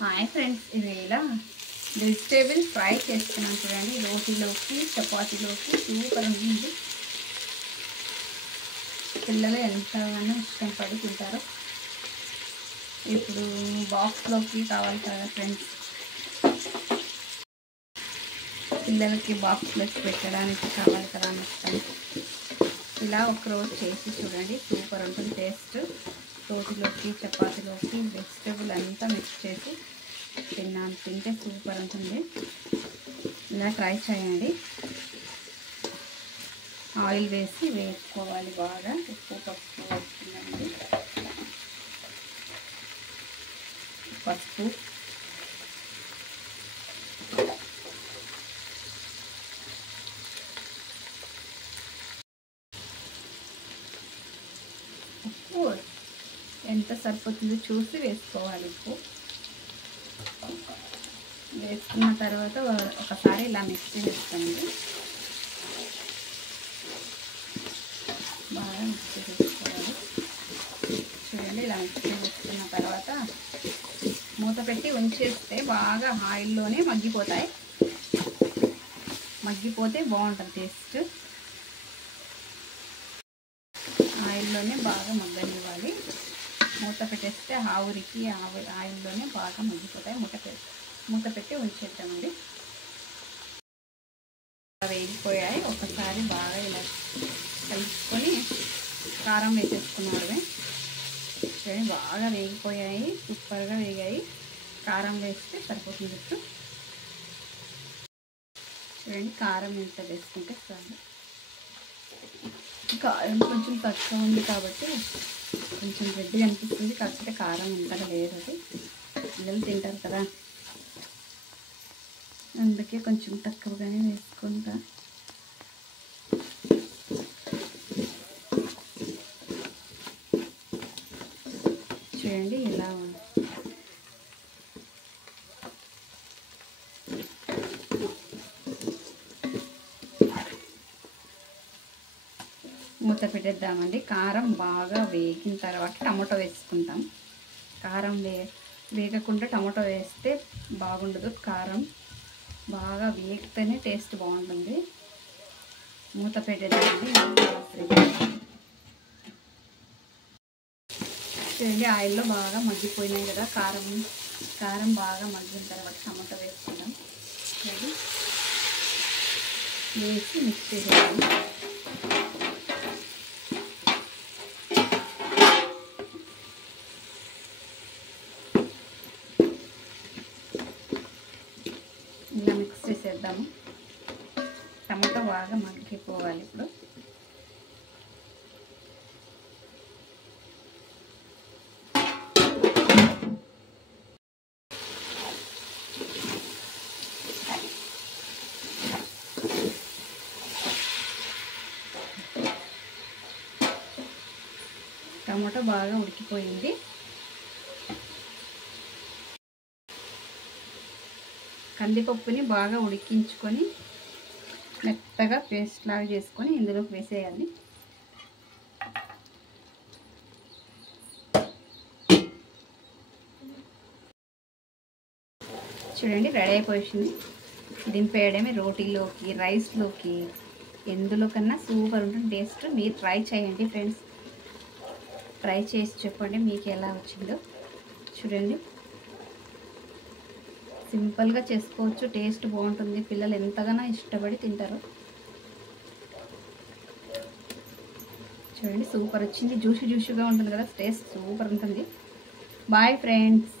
Hi friends, ఇది ఇలా vegetable fry చేస్తున్నాను చూడండి. రోటీలోకి చపాతీలోకి సూపర్ ఉంటుంది. పిల్లలు ఎంతగానో ఇష్టపడి తింటారు. ఇప్పుడు బాక్స్లోకి కావాలి కదా ఫ్రెండ్స్, పిల్లలకి బాక్స్లోకి పెట్టడానికి కావాలి కదా అని ఇలా ఒకరోజు చేసి చూడండి. సూపర్ ఉంటుంది టేస్ట్. రోటీలోకి చపాతీలోకి వెజిటేబుల్ అంతా మిక్స్ చేసి తింటే సూపర్ ఉంటుంది. ఇలా ట్రై చేయండి. ఆయిల్ వేసి వేసుకోవాలి బాగా. ఉప్పు పసుపు వేసుకున్నామండి. పసుపు, ఉప్పు ఎంత సరిపోతుందో చూసి వేసుకోవాలి. ఉప్పు వేసుకున్న తర్వాత ఒకసారి ఇలా మిక్స్ చేసుకోండి. బాగా మిక్స్ చేసుకోవాలి చూడండి. ఇలా మిక్స్ చేసుకున్న తర్వాత మూత పెట్టి ఉంచేస్తే బాగా ఆయిల్లోనే మగ్గిపోతాయి. మగ్గిపోతే బాగుంటుంది టేస్ట్. ఆయిల్లోనే బాగా మగ్గనివ్వాలి. మూత పెట్టేస్తే ఆవిరికి ఆయిల్లోనే బాగా మగ్గిపోతాయి. మూత పెట్టి ఉంచేద్దామండి. వేగిపోయాయి. ఒకసారి బాగా ఇలా కలుపుకొని కారం వేసేసుకున్నామే. చూడండి, బాగా వేగిపోయాయి. సూపర్గా వేగాయి. కారం వేస్తే సరిపోతుంది. ఇప్పుడు చూడండి, కారం ఎంత వేసుకుంటే చాలు. కారం కొంచెం తక్కువ ఉంది కాబట్టి కొంచెం రెడ్గా అనిపిస్తుంది. కాకపోతే కారం ఇంతగా లేదు. అది పిల్లలు తింటారు కదా, అందుకే కొంచెం తక్కువగానే వేసుకుంటా. చూడండి, ఇలా మూత పెట్టేద్దామండి. కారం బాగా వేగిన తర్వాత టమాటో వేసుకుంటాం. కారం వేగకుండా టమాటో వేస్తే బాగుండదు. కారం బాగా వేగితేనే టేస్ట్ బాగుంటుంది. మూత పెట్టేద్దామండి. చూడండి, ఆయిల్లో బాగా మగ్గిపోయినాయి కదా. కారం బాగా మగ్గిన తర్వాత టమాటో వేసుకుందాం. వేసి మిక్స్ చేసేద్దాం. ఇలా మిక్స్ చేసేద్దాము. టమాటో బాగా మగ్గిపోవాలి. ఇప్పుడు టమాటో బాగా ఉడికిపోయింది. కందిపప్పుని బాగా ఉడికించుకొని మెత్తగా పేస్ట్ లాగా చేసుకొని ఇందులోకి వేసేయాలి. చూడండి, రెడీ అయిపోయింది. దింపేయడమే. రోటీలోకి, రైస్లోకి, ఎందులో కన్నా సూపర్ ఉంటుంది టేస్ట్. మీరు ట్రై చేయండి ఫ్రెండ్స్. ట్రై చేసి చెప్పండి మీకు ఎలా వచ్చిందో. చూడండి, సింపుల్గా చేసుకోవచ్చు. టేస్ట్ బాగుంటుంది. పిల్లలు ఎంతగానో ఇష్టపడి తింటారు. చూడండి, సూపర్ వచ్చింది. జ్యూసీగా ఉంటుంది కదా. టేస్ట్ సూపర్ ఉంటుంది. Bye friends.